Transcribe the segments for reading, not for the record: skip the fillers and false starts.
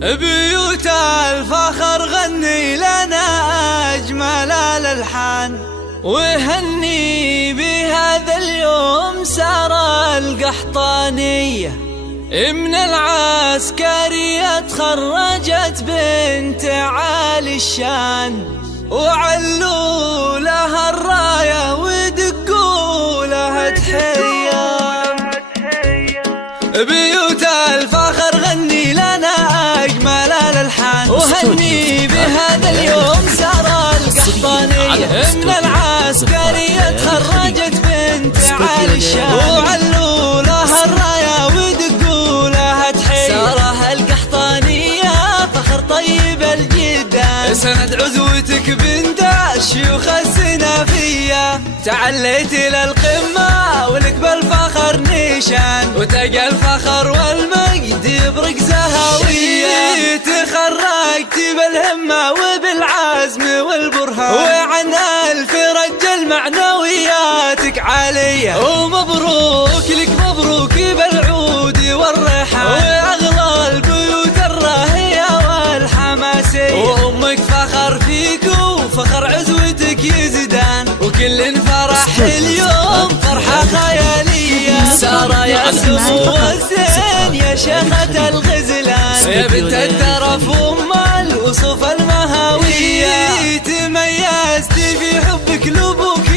بيوت الفخر غني لنا أجمل الألحان، وهني بهذا اليوم سارة القحطانية. من العسكرية تخرجت بنت عالي الشان، وعلوا لها الراية ودقوا لها تحية. بيوت الفخر غني لنا أجمل الألحان، وهني بهذا اليوم سارة القحطانية. من العسكرية تخرجت بنت عالي الشان، وعلوا لها الراية ودقوا لها تحية. سارة القحطانية فخر طيب الجدان، سند عزوتك بنت الشيوخ السنافية. تعليت للقمة ولك بالفخر نيشان، وتلقى الفخر والمجد يبرق زهاوية. تخرجت بالهمة وبالعزم والبرهان، وعن الفرج المعنوياتك عالية. ومبروك لك مبروك بالعود والريحان، وأغلى البيوت الراهية والحماسية. وأمك فخر فيك وفخر عزوتك يزدان، وكل فرح اليوم فرحة خيالية. سارة يا سمو الزين يا شيخة الغزلان، يا بنت الترف وام الوصوف المهاوية. تميزت في حبك لابوك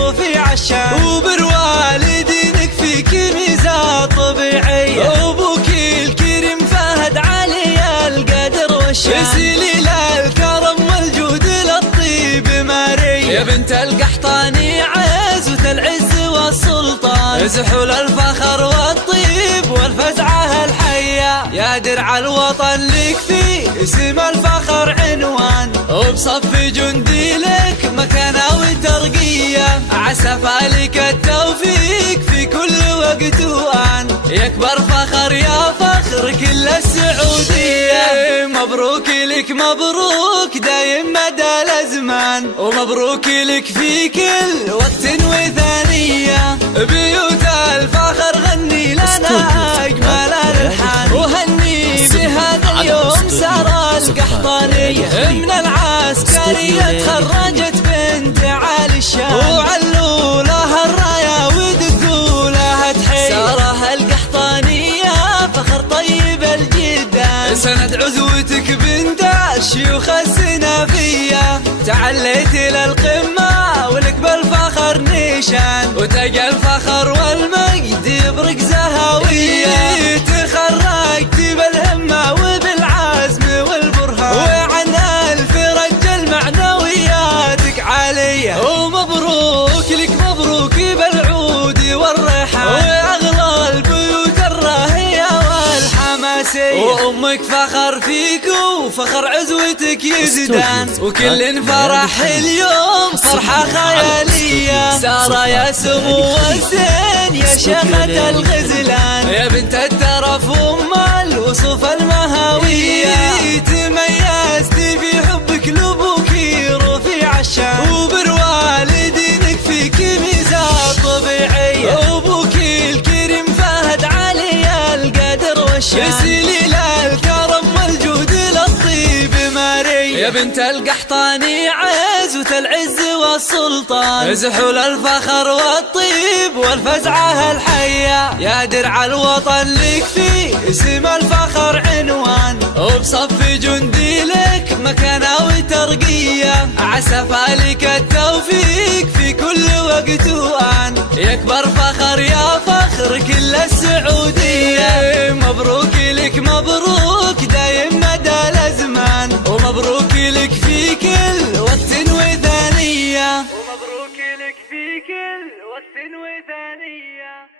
رفيع الشان، وبالوالدينك فيك ميزة طبيعية. ابوك الكريم فهد علي القدر والشان، سليل الكرم والجود للطيب ماري. يا بنت القحطاني عزوة العز والسلطان، زحول الفخر والطيب والفزعة الحية. يا درع الوطن لك في اسم الفخر عنوان، وبصف جندي لك مكانة وترقية. عسى فالك التوفيق في كل وقت وآن، يكبر فخر يا فخر كل السعودية. مبروك لك مبروك دايم مدى الأزمان، ومبروك لك في كل وقت وثانية. بيوت الفخر غني لنا أجمل الألحان، وهني بهذا اليوم سارة القحطانية. من العسكرية تخرجت بنت عالي الشان، وعلوا لها الراية ودقوا لها تحية. سارة القحطانية فخر طيب الجدان، سند عزوتك بنت الشيوخ السنافية. تعليت للقمة ولك بالفخر نيشان، وتلقى الفخر والمجد يبرق زهاوية. تخرجت بالهمة وبالعزم والبرهان، وعن الفرج المعنوياتك عالية. ومبروك لك مبروك بالعود والريحان، وأغلى البيوت الراهية والحماسية. وأمك فخر فيك وفخر عزوتك يزدان، وكل فرح اليوم فرحة خيالية. سارة يا سمو الزين يا شيخة الغزلان، يا بنت الترف وام الوصوف المهاوية. تميزت في حبك لابوك رفيع الشان، وبالوالدينك فيك ميزة طبيعية. ابوك الكريم فهد علي القدر والشان، سليل الكرم والجود للطيب ماري. يا بنت القحطاني عزوة العز والسلطان، زحول الفخر والطيب والفزعة الحية. يا درع الوطن لك في اسم الفخر عنوان، وبصف جندي لك مكانة وترقية. عسى فالك التوفيق في كل وقت وآن، يكبر فخر يا فخر كل السعودية. مبروك لك مبروك دايم مدى الأزمان، ومبروك لك في كل وقت وثانية. ومبروك لك في كل وقت وثانية.